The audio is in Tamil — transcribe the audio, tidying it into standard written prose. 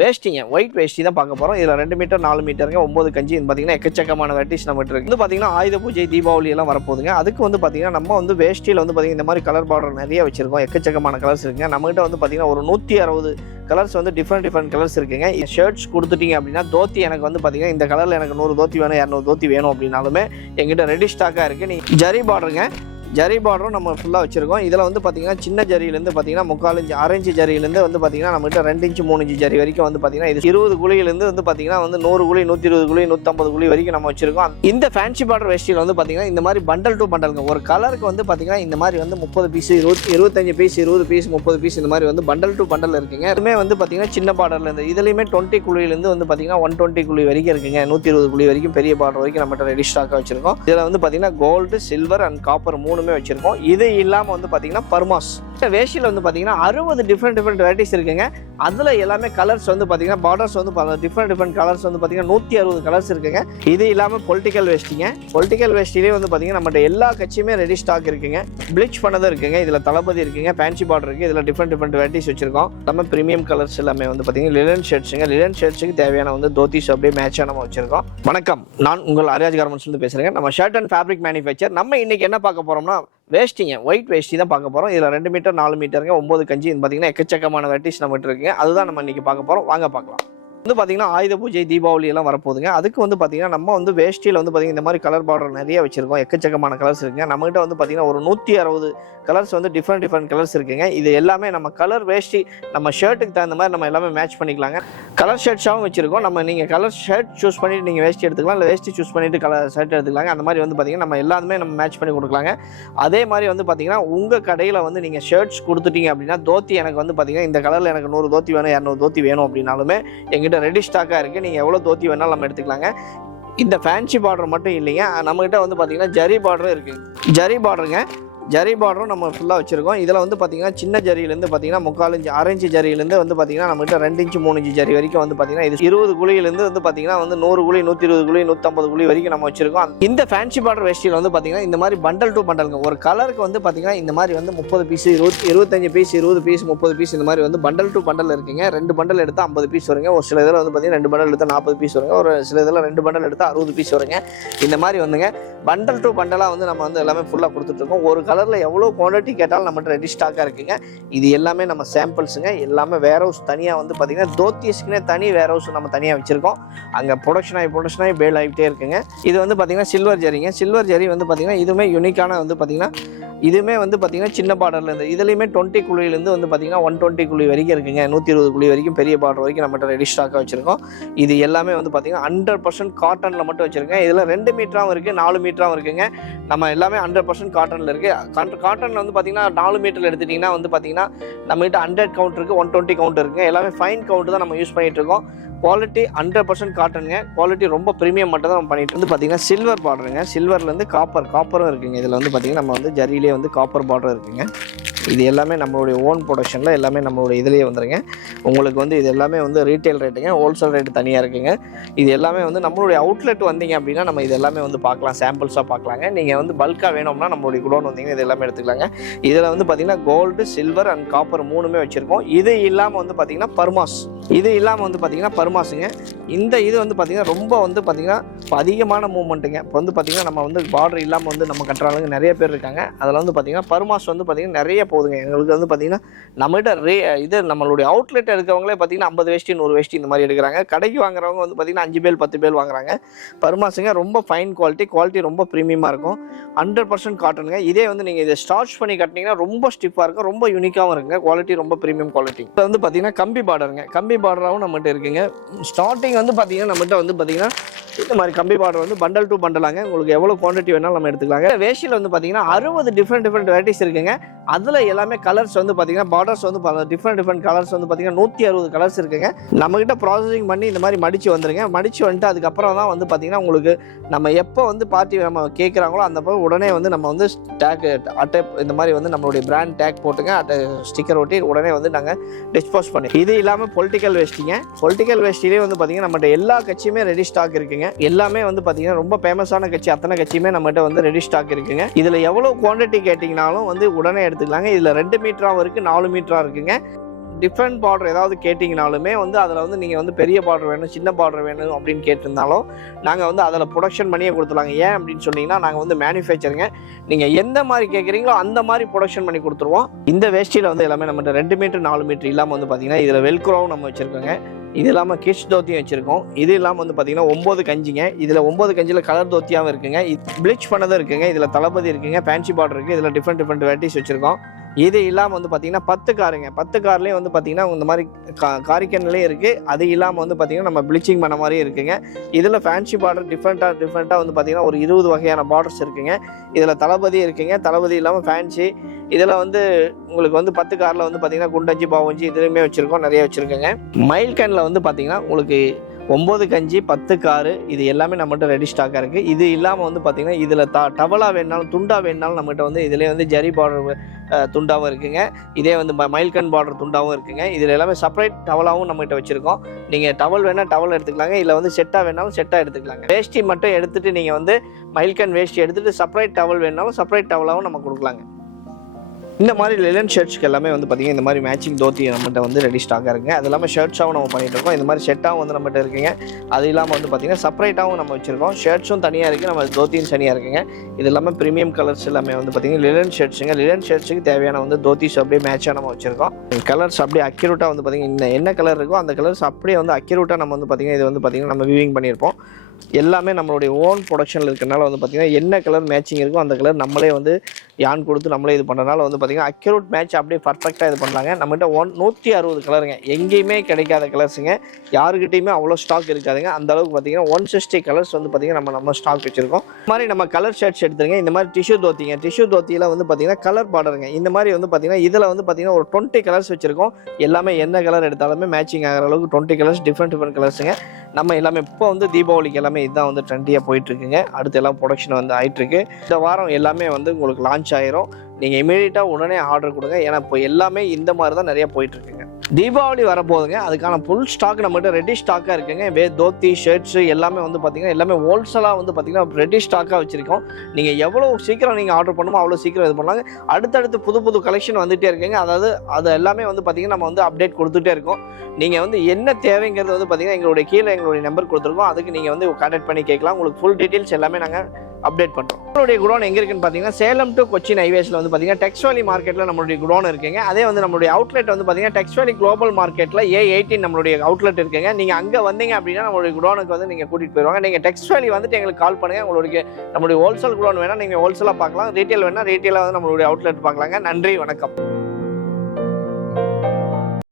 வேஷ்டிங்க ஒயிட் வேஷ்டி தான் பார்க்க போகிறோம். இதில் 2 மீட்டர் 4 மீட்டருங்க 9 கஞ்சி பார்த்தீங்கன்னா எக்கச்சக்கமான வெரைட்டிஸ் நம்மகிட்ட இருக்குது. வந்து பார்த்தீங்கன்னா ஆயுத பூஜை தீபாவளி எல்லாம் வரப்போகுதுங்க. அதுக்கு வந்து பார்த்தீங்கன்னா நம்ம வந்து வேஷ்டியில் வந்து பார்த்தீங்கன்னா இந்த மாதிரி கலர் பார்டர் நிறைய வச்சிருக்கோம். எக்கச்சக்கமான கலர்ஸ் இருக்குங்க. நம்மகிட்ட வந்து பார்த்தீங்கன்னா ஒரு 160 கலர்ஸ் வந்து டிஃப்ரெண்ட் கலர்ஸ் இருக்குங்க. ஷர்ட்ஸ் கொடுத்துட்டீங்க அப்படின்னா தோத்தி எனக்கு வந்து பார்த்தீங்கன்னா இந்த கலரில் எனக்கு 100 தோத்தி வேணும் 200 தோத்தி வேணும் அப்படின்னாலுமே எங்கிட்ட ரெடி ஸ்டாக்காக இருக்குது. நீ ஜரி பார்டருங்க, ஜரி பார்டரும் நம்ம ஃபுல்லாக வச்சுருக்கோம். இதில் வந்து பார்த்தீங்கன்னா சின்ன ஜரியிலேருந்து பார்த்தீங்கன்னா 3/4 இன்ச்சு 6 இன்ச்சு ஜரியிலேருந்து வந்து பார்த்தீங்கன்னா நம்மகிட்ட 2 இன்ச்சு 3 இன்ச்சு ஜரி வரைக்கும் வந்து பார்த்தீங்கன்னா இது 20 குழியிலேருந்து வந்து பார்த்தீங்கன்னா வந்து 100 குழி 120 குழி 150 குழி வரைக்கும் நம்ம வச்சுருக்கோம். இந்த ஃபேன்சி பார்டர் வேஷ்டியில் வந்து பார்த்தீங்கன்னா இந்த மாதிரி பண்டல் டு பண்டலுங்க. ஒரு கலருக்கு வந்து பார்த்தீங்கன்னா இந்த மாதிரி வந்து 30 பீஸ் 25 பீஸ் 20 பீஸ் 30 பீஸ் இந்த மாதிரி வந்து பண்டல் டு பண்டல் இருக்குங்க. இதுவுமே வந்து பார்த்தீங்கன்னா சின்ன பார்டர்லேருந்து இதுலேயுமே 20 குழியிலேருந்து வந்து பார்த்தீங்கன்னா 120 குழி வரைக்கும் இருக்குங்க. 120 குழி வரைக்கும் பெரிய பார்டர் வரைக்கும் நம்மகிட்ட ரெடி ஸ்டாக்காக வச்சுருக்கோம். இதில் வந்து பார்த்தீங்கன்னா கோல்டு சில்வர் அண்ட் காப்பர் மூணுமே வச்சுருக்கோம். இது இல்லாமல் வந்து பார்த்தீங்கன்னா பர்மாஸ் வேஷ்டியில் வந்து பார்த்தீங்கன்னா 60 டிஃப்ரெண்ட் வெரைட்டிஸ் இருக்குங்க. அதில் எல்லாமே கலர்ஸ் வந்து பார்த்தீங்கன்னா பார்டர்ஸ் வந்து டிஃப்ரெண்ட் கலர்ஸ் வந்து பார்த்தீங்கன்னா 160 கலர்ஸ் இருக்குங்க. இது இல்லாமல் பொலிட்டிக்கல் வேஷ்டிங்க. பொலிட்டிக்கல் வேஷ்டிலே வந்து பார்த்தீங்கன்னா நம்மகிட்ட எல்லா கட்சியுமே ரெடி ஸ்டாக் இருக்குங்க. ப்ளீச் பண்ணதும் இருக்குங்க. இதில் தளபதி இருக்குங்க, ஃபேன்சி பார்டர் இருக்குது. இதில் டிஃப்ரெண்ட் வெரைட்டிஸ் வச்சிருக்கோம். நம்ம ப்ரீமியம் கலர்ஸ் எல்லாமே வந்து பார்த்தீங்கன்னா லினன் ஷர்ட்ஸுங்க. லினன் ஷர்ட்ஸுக்கு தேவையான வந்து தோத்திஸ் அப்படியே மேட்சாக நம்ம வச்சிருக்கோம். வணக்கம், நான் உங்கள் அரியாஜ் கார்மெண்ட்ஸ்லேருந்து பேசுகிறேங்க. நம்ம ஷர்ட் அண்ட் ஃபேப்ரிக் மேனுஃபேக்சர். நம்ம இன்னைக்கு என்ன பார்க்க போகிறோம்னா வேஷ்டிங்க ஒயிட் வேஷ்டி தான் பார்க்க போகிறோம். இதில் 2 மீட்டர் 4 மீட்டருங்க 9 கஞ்சி பார்த்தீங்கன்னா எக்கச்சக்கமான வெரைட்டிஸ் நம்மகிட்ட இருக்குங்க. அதுதான் நம்ம இன்னைக்கு பார்க்க போகிறோம். வாங்க பார்க்கலாம். வந்து பார்த்தீங்கன்னா ஆயுத பூஜை தீபாவளி எல்லாம் வரப்போகுதுங்க. அதுக்கு வந்து பார்த்தீங்கன்னா நம்ம வந்து வேஷ்டியில் வந்து பார்த்தீங்கன்னா இந்த மாதிரி கலர் பார்டர் நிறைய வச்சிருக்கோம். எக்கச்சக்கமான கலர்ஸ் இருக்குங்க. நம்மகிட்ட வந்து பார்த்தீங்கன்னா ஒரு 160 கலர்ஸ் வந்து டிஃப்ரெண்ட் கலர்ஸ் இருக்குங்க. இது எல்லாமே நம்ம கலர் வேஷ்டி நம்ம ஷர்ட்டுக்கு தகுந்த மாதிரி நம்ம எல்லாமே மேட்ச் பண்ணிக்கலாங்க. கலர் ஷர்ட்ஸாகவும் வச்சிருக்கோம். நம்ம நீங்கள் கலர் ஷர்ட் சூஸ் பண்ணிட்டு நீங்கள் வேஷ்டி எடுத்துக்கலாம், இல்லை வேஷ்டி சூஸ் பண்ணிட்டு கலர் ஷர்ட் எடுத்துக்கலாங்க. அந்த மாதிரி வந்து பார்த்தீங்கன்னா நம்ம எல்லாமே நம்ம மேட்ச் பண்ணி கொடுக்கலாங்க. அதே மாதிரி வந்து பார்த்தீங்கன்னா உங்கள் கடையில் வந்து நீங்கள் ஷர்ட்ஸ் கொடுத்துட்டீங்க அப்படின்னா தோத்தி எனக்கு வந்து பார்த்தீங்கன்னா இந்த கலரில் எனக்கு 100 தோத்தி வேணும் 200 தோத்தி வேணும் அப்படின்னாலுமே எங்கிட்ட ரெடி ஸ்டாக்காக இருக்குது. நீங்கள் எவ்வளோ தோத்தி வேணாலும் நம்ம எடுத்துக்கலாங்க. இந்த ஃபேன்சி பார்டர் மட்டும் இல்லைங்க, நம்மகிட்ட வந்து பார்த்தீங்கன்னா ஜரி பார்டரும் இருக்குது. ஜரி பார்டருங்க, ஜரி பார்டரும் நம்ம ஃபுல்லாக வச்சுருக்கோம். இதில் வந்து பார்த்தீங்கன்னா சின்ன ஜரியிலேருந்து பார்த்தீங்கன்னா 3/4 இன்ச்சு 6 இன்ச்சு ஜரியிலேருந்து வந்து பார்த்தீங்கன்னா நம்மகிட்ட 2 இன்ச்சு 3 இன்ச்சு ஜரி வரைக்கும் வந்து பார்த்தீங்கன்னா இது 20 குழியிலேருந்து வந்து பார்த்தீங்கன்னா வந்து 100 குழி 120 குழி 150 குழி வரைக்கும் நம்ம வச்சுருக்கோம். இந்த ஃபேன்சி பார்டர் வேஷ்டியில் வந்து பார்த்தீங்கன்னா இந்த மாதிரி பண்டல் டு பண்டலுங்க. ஒரு கலருக்கு வந்து பார்த்தீங்கன்னா இந்த மாதிரி வந்து 30 பீஸ் 25 பீஸ் 20 பீஸ் 30 பீஸ் இந்த மாதிரி வந்து பண்டல் டு பண்டல் இருக்குங்க. 2 பண்டல் எடுத்தால் 50 பீஸ் வருங்க. ஒரு சில இதில் வந்து பார்த்தீங்கன்னா 2 பண்டல் எடுத்தால் 40 பீஸ் வருங்க. ஒரு சில இதில் 2 பண்டல் எடுத்தால் 60 பீஸ் வருங்க. இந்த மாதிரி வந்துங்க பண்டல் டு பண்டலாக வந்து நம்ம வந்து எல்லாமே ஃபுல்லாக கொடுத்துட்ருக்கோம். ஒரு கலரில் எவ்வளோ குவான்டிட்டி கேட்டாலும் நம்மகிட்ட ரெடி ஸ்டாக்காக இருக்குங்க. இது எல்லாமே நம்ம சாம்பிள்ஸுங்க. எல்லாமே வேர் ஹவுஸ் தனியாக வந்து பார்த்தீங்கன்னா தோத்திஸ்க்குனே தனி வேர் ஹவுஸ் நம்ம தனியாக வச்சுருக்கோம். அங்கே ப்ரொடக்ஷன் ஆகி பேல் ஆகிட்டே இருக்குங்க. இது வந்து பார்த்தீங்கன்னா சில்வர் ஜரிங்க. சில்வர் ஜரி வந்து பார்த்தீங்கன்னா இதுவுமே யூனிக்கான வந்து பார்த்தீங்கன்னா இதுவுமே வந்து பார்த்தீங்கன்னா சின்ன பார்டர்லேருந்து இதுலேயுமே 20 குழியிலேருந்து வந்து பார்த்தீங்கன்னா 120 குழி வரைக்கும் இருக்குங்க. 120 குழி வரைக்கும் பெரிய பார்டர் வரைக்கும் நம்மகிட்ட ரெடி ஸ்டாக்காக வச்சுருக்கோம். இது எல்லாமே வந்து பார்த்தீங்கன்னா 100% காட்டனில் மட்டும் வச்சுருக்கேன். இதில் 2 மீட்டராகவும் இருக்குது 4 மீட்டராகவும் இருக்குங்க. நம்ம எல்லாமே 100% காட்டனில் இருக்குது. காட்டனில் வந்து பார்த்தீங்கன்னா 4 மீட்டரில் எடுத்துட்டிங்கன்னா வந்து பார்த்தீங்கன்னா நம்மகிட்ட 100 கவுண்ட் இருக்குது 120 கவுண்ட் இருக்குங்க. எல்லாமே ஃபைன் கவுண்ட் தான் நம்ம யூஸ் பண்ணிகிட்டு இருக்கோம். குவாலிட்டி 100% காட்டனுங்க. குவாலிட்டி ரொம்ப ப்ரீமியம் மட்டும் தான் நம்ம பண்ணிட்டு வந்து பார்த்தீங்கன்னா சில்வர் பார்டருங்க. சில்வர்லேருந்து காப்பரும் இருக்குங்க. இதில் வந்து பார்த்தீங்கன்னா நம்ம வந்து ஜரியிலே வந்து காப்பர் பார்டர் இருக்குங்க. இது எல்லாமே நம்மளுடைய ஓன் ப்ரொடக்ஷனில் எல்லாமே நம்மளுடைய இதிலேயே வந்துருங்க. உங்களுக்கு வந்து இது எல்லாமே வந்து ரீட்டைல் ரேட்டுங்க, ஹோல்சேல் ரேட்டு தனியாக இருக்குங்க. இது எல்லாமே வந்து நம்மளுடைய அவுட்லெட் வந்தீங்க அப்படின்னா நம்ம இது எல்லாமே வந்து பார்க்கலாம், சாம்பிள்ஸாக பார்க்கலாங்க. நீங்கள் வந்து பல்காக வேணும்னா நம்மளுடைய குடோன் வந்தீங்கன்னா இது எல்லாமே எடுத்துக்கலாங்க. இதில் வந்து பார்த்தீங்கன்னா கோல்டு சில்வர் அண்ட் காப்பர் மூணுமே வச்சுருக்கோம். இது இல்லாமல் வந்து பார்த்தீங்கன்னா பர்மாஸ், இது இல்லாமல் வந்து பார்த்தீங்கன்னா பர்மாஸுங்க. இந்த இது வந்து பார்த்தீங்கன்னா ரொம்ப வந்து பார்த்தீங்கன்னா அதிகமான மூவ்மெண்ட்டுங்க. இப்போ வந்து பார்த்தீங்கன்னா நம்ம வந்து பார்டர் இல்லாமல் வந்து நம்ம கட்டுறாங்க நிறைய பேர் இருக்காங்க. அதில் வந்து பார்த்தீங்கன்னா பர்மாஸ் வந்து பார்த்தீங்கன்னா நிறைய போகுதுங்க. எங்களுக்கு வந்து பார்த்தீங்கன்னா நம்மகிட்ட இது நம்மளுடைய அவுட்லெட் எடுக்கிறவங்களே பார்த்தீங்கன்னா 50 வேஷ்டி 100 வேஷ்டி இந்த மாதிரி எடுக்கிறாங்க. கடைக்கு வாங்குறவங்க வந்து பார்த்தீங்கன்னா 5 பேல் 10 பேல் வாங்குறாங்க. பர்மாஸுங்க ரொம்ப ஃபைன் குவாலிட்டி ரொம்ப ப்ரீமியமாக இருக்கும். 100% காட்டனுங்க. இதே வந்து நீங்கள் இதை ஸ்டார்ச் பண்ணி கட்டினீங்கன்னா ரொம்ப ஸ்டிஃபாக இருக்கும், ரொம்ப யூனிக்காகவும் இருக்குங்க. குவாலிட்டி ரொம்ப ப்ரீமியம் குவாலிட்டி. இப்போ வந்து பார்த்தீங்கன்னா கம்பி பார்டருங்க. கம்பி பார்டராகவும் நம்மகிட்ட இருக்குங்க. ஸ்டார்டிங் வந்து பார்த்தீங்கன்னா நம்மகிட்ட வந்து பார்த்தீங்கன்னா இந்த மாதிரி கம்பி பார்டர் வந்து பண்டல் டு பண்டலாங்க. உங்களுக்கு எவ்வளோ குவான்டிட்டி வேணாலும் நம்ம எடுத்துக்கலாங்க. வேஷ்டியில் வந்து பார்த்தீங்கன்னா 60 டிஃப்ரெண்ட் வெரைட்டிஸ் இருக்குங்க. அதில் எல்லாமே கலர்ஸ் வந்து பார்த்தீங்கன்னா பார்டர்ஸ் வந்து டிஃப்ரெண்ட் கலர்ஸ் வந்து பார்த்தீங்கன்னா 160 கலர்ஸ் இருக்குங்க. நம்மகிட்ட ப்ராசஸிங் பண்ணி இந்த மாதிரி மடித்து வந்துருங்க. மடித்து வந்துட்டு அதுக்கப்புறம் தான் வந்து பார்த்தீங்கன்னா உங்களுக்கு நம்ம எப்போ வந்து பார்ட்டி நம்ம கேட்குறாங்களோ அந்த உடனே வந்து நம்ம வந்து டேக் அட்டை இந்த மாதிரி வந்து நம்மளுடைய பிராண்ட் டேக் போட்டுங்க, அட்டை ஸ்டிக்கர் ஒட்டி உடனே வந்து நாங்கள் டிஸ்போஸ் பண்ணி. இது இல்லாமல் பொலிட்டிக்கல் வேஷ்டிங்க. பொலிட்டிக்கல் வேஷ்டிலே வந்து பார்த்தீங்கன்னா நம்மகிட்ட எல்லா கட்சியுமே ரெடி ஸ்டாக் இருக்குங்க. எல்லாமே வந்து பார்த்தீங்கன்னா ரொம்ப ஃபேமஸான கட்சி அத்தனை கட்சியுமே நம்மகிட்ட வந்து ரெடி ஸ்டாக் இருக்குங்க. இதில் எவ்வளோ குவான்டிட்டி கேட்டிங்கனாலும் வந்து உடனே எடுத்துக்கலாங்க. இதில் 2 மீட்டராகவும் இருக்குது 4 மீட்டராக இருக்குங்க. டிஃப்ரெண்ட் பார்டர் ஏதாவது கேட்டிங்கனாலுமே வந்து அதில் வந்து நீங்கள் வந்து பெரிய பார்டர் வேணும், சின்ன பார்டர் வேணும் அப்படின்னு கேட்டிருந்தாலும் நாங்கள் வந்து அதில் ப்ரொடக்ஷன் பண்ணியே கொடுத்துருவாங்க. ஏன் அப்படின்னு சொன்னீங்கன்னா நாங்கள் வந்து மேனுஃபேக்சருங்க, நீங்கள் எந்த மாதிரி கேட்குறீங்களோ அந்த மாதிரி ப்ரொடக்ஷன் பண்ணி கொடுத்துருவோம். இந்த வேஷ்டியில் வந்து எல்லாமே நம்மகிட்ட 2 மீட்டர் 4 மீட்டர் இல்லாமல் வந்து பார்த்தீங்கன்னா இதில் வெல்க்ரோவும் நம்ம வச்சுருக்கோங்க. இது இல்லாமல் கிட்ஸ் தோத்தியும் வச்சுருக்கோம். இது இல்லாமல் வந்து பார்த்தீங்கன்னா 9 கஞ்சிங்க. இதில் 9 கஞ்சியில் கலர் தோத்தியாகவும் இருக்குங்க, ப்ளீச் பண்ணதும் இருக்குங்க. இதில் தளபதி இருக்குங்க, ஃபேன்சி பார்டர் இருக்குது. இதில் டிஃப்ரெண்ட் வெரைட்டிஸ் வச்சுருக்கோம். இது இல்லாமல் வந்து பார்த்தீங்கன்னா 10 காருங்க. 10 கார்லேயும் வந்து பார்த்தீங்கன்னா இந்த மாதிரி காரிக்கன்லேயும் இருக்குது. அது இல்லாமல் வந்து பார்த்தீங்கன்னா நம்ம ப்ளீச்சிங் பண்ண மாதிரியும் இருக்குங்க. இதில் ஃபேன்சி பார்டர் டிஃப்ரெண்ட்டாக வந்து பார்த்தீங்கன்னா ஒரு 20 வகையான பார்டர்ஸ் இருக்குங்க. இதில் தளபதி இருக்குங்க. தளபதி இல்லாமல் ஃபேன்சி. இதில் வந்து உங்களுக்கு வந்து 10 காரில் வந்து பார்த்தீங்கன்னா குண்டஞ்சி பாவஞ்சி இதுலையுமே வச்சுருக்கோம், நிறைய வச்சுருக்கோங்க. மைல் கேனில் வந்து பார்த்தீங்கன்னா உங்களுக்கு 9 கஞ்சி 10 காரு இது எல்லாமே நம்மகிட்ட ரெடி ஸ்டாக்காக இருக்குது. இது இல்லாமல் வந்து பார்த்திங்கன்னா இதில் டவலாக வேணாலும் துண்டா வேணாலும் நம்மகிட்ட வந்து இதிலே வந்து ஜரி பார்டர் துண்டாகவும் இருக்குங்க. இதே வந்து மைல்கன் பார்டர் துண்டாகவும் இருக்குங்க. இதில் எல்லாமே செப்பரேட் டவலாகவும் நம்மகிட்ட வச்சுருக்கோம். நீங்கள் டவல் வேணால் டவல் எடுத்துக்கலாங்க, இல்லை வந்து செட்டாக வேணாலும் செட்டாக எடுத்துக்கலாங்க. வேஷ்டி மட்டும் எடுத்துகிட்டு நீங்கள் வந்து மைல்கன் வேஷ்டி எடுத்துகிட்டு செப்பரேட் டவல் வேணாலும் செப்பரேட் டவலாகவும் நம்ம கொடுக்கலாங்க. இந்த மாதிரி லிலன் ஷர்ட்ஸ்க்கு எல்லாமே வந்து பார்த்தீங்கன்னா இந்த மாதிரி மேட்சிங் தோத்தி நம்மகிட்ட வந்து ரெடி ஸ்டாக்காக இருக்குங்க. அது இல்லாமல் ஷர்ட்ஸாகவும் நம்ம பண்ணிகிட்டு இருக்கோம். இந்த மாதிரி செட்டாகவும் வந்து நம்மகிட்ட இருக்குங்க. அது இல்லாமல் வந்து பார்த்தீங்கன்னா செப்பரேட்டாகவும் நம்ம வச்சுருக்கோம். ஷர்ட்ஸும் தனியாக இருக்குது, நம்ம தோத்தியும் தனியாக இருக்குங்க. இது இல்லாமல் ப்ரீமியம் கலர்ஸ் எல்லாமே வந்து பார்த்தீங்கன்னா லிலன் ஷர்ட்ஸுங்க. லிலன் ஷர்ட்ஸுக்கு தேவையான வந்து தோத்திஸ் அப்படியே மேட்சாக நம்ம வச்சுருக்கோம். கலர்ஸ் அப்படியே அக்யூரேட்டாக வந்து பார்த்தீங்கன்னா என்ன கலர் இருக்கோ அந்த கலர்ஸ் அப்படியே வந்து அக்யூரேட்டாக நம்ம வந்து பார்த்தீங்கன்னா இது வந்து பார்த்தீங்கன்னா நம்ம வியூவிங் பண்ணியிருப்போம். எல்லாமே நம்மளுடைய ஓன் ப்ரொடக்ஷனில் இருக்கிறனால வந்து பார்த்திங்கன்னா என்ன கலர் மேட்சிங் இருக்கோ அந்த கலர் நம்மளே வந்து யான் கொடுத்து நம்மளே இது பண்ணுறதுனால வந்து பார்த்திங்கன்னா அக்யூரேட் மேட்ச் அப்படியே பர்ஃபெக்டாக இது பண்ணுறாங்க. நம்மகிட்ட 160 கலருங்க, எங்கேயுமே கிடைக்காத கலர்ஸுங்க, யாருக்கிட்டையுமே அவ்வளோ ஸ்டாக் இருக்காதுங்க. அந்த அளவுக்கு பார்த்திங்கன்னா 160 கலர்ஸ் வந்து பார்த்திங்கன்னா நம்ம ஸ்டாக் வச்சுருக்கோம். இந்த மாதிரி நம்ம கலர் ஷர்ட்ஸ் எடுத்துருங்க. இந்த மாதிரி டிஷ்யூ தோத்திங்க, டிஷ்யூ தோத்தியில் வந்து பார்த்திங்கன்னா கலர் பார்டருங்க. இந்த மாதிரி வந்து பார்த்திங்கன்னா இதில் வந்து பார்த்திங்கன்னா ஒரு 20 கலர்ஸ் வச்சுருக்கோம். எல்லாமே என்ன கலர் எடுத்தாலுமே மேட்சிங் ஆகிற அளவுக்கு 20 கலர்ஸ் டிஃப்ரெண்ட் கலர்ஸுங்க. நம்ம எல்லாமே இப்போ வந்து தீபாவளிக்கு எல்லாமே இதுதான் வந்து ட்ரெண்டியாக போயிட்டுருக்குங்க. அடுத்து எல்லாம் ப்ரொடக்ஷன் வந்து ஆகிட்டுருக்கு. இந்த வாரம் எல்லாமே வந்து உங்களுக்கு லான்ச் ஆயிரும். நீங்கள் இமீடியட்டாக உடனே ஆர்டர் கொடுங்க. ஏன்னா இப்போ எல்லாமே இந்த மாதிரி தான் நிறையா போயிட்டுருக்குங்க. தீபாவளி வரப்போகுதுங்க, அதுக்கான ஃபுல் ஸ்டாக் நம்மகிட்ட ரெடி ஸ்டாக்காக இருக்குங்க. தோத்தி ஷர்ட்ஸு எல்லாமே வந்து பார்த்திங்கன்னா எல்லாமே ஹோல்சேலாக வந்து பார்த்திங்கன்னா ரெடி ஸ்டாக்காக வச்சுருக்கோம். நீங்கள் எவ்வளோ சீக்கிரம் நீங்கள் ஆர்டர் பண்ணுமோ அவ்வளோ சீக்கிரம் இது பண்ணலாங்க. அடுத்தடுத்து புது கலெக்ஷன் வந்துகிட்டே இருக்குங்க. அதாவது அது எல்லாமே வந்து பார்த்திங்கன்னா நம்ம வந்து அப்டேட் கொடுத்துட்டே இருக்கோம். நீங்கள் வந்து என்ன தேவைங்கிறது வந்து பார்த்திங்கன்னா எங்களுடைய நம்பர் கொடுத்துருக்கோம். அதுக்கு நீங்கள் வந்து கான்டாக்ட் பண்ணி கேட்கலாம். உங்களுக்கு ஃபுல் டீட்டெயில்ஸ் எல்லாமே நாங்கள் அப்டேட் பண்ணுறோம். நம்மளுடைய குடோன் எங்கே இருக்குன்னு பார்த்தீங்கன்னா சேலம் டு கொச்சின் ஹைவேஸில் வந்து பார்த்தீங்கன்னா டெக்ஸ் வேலி மார்க்கெட்டில் நம்மளுடைய குடோன் இருக்குங்க. அதே வந்து நம்மளுடைய அவுட்லெட் வந்து பார்த்தீங்கன்னா டெக்ஸ் வேலி குளோபல் மார்க்கெட்டில் A18 நம்மளுடைய அவுட்லெட் இருக்குங்க. நீங்கள் அங்கே வந்தீங்க அப்படின்னா நம்மளுடைய குடோனுக்கு வந்து நீங்கள் கூட்டிகிட்டு போயிடுவாங்க. நீங்கள் டெக்ஸ் வேலி வந்துட்டு எங்களுக்கு கால் பண்ணுங்கள். உங்களுக்கு நம்மளுடைய ஹோல்சேல் குடோன் வேணால் நீங்கள் ஹோல்சேலாக பார்க்கலாம், ரீட்டெயில் வேணால் ரீட்டெயிலாக வந்து நம்மளுடைய அவுட்லெட் பார்க்கலாங்க. நன்றி, வணக்கம்.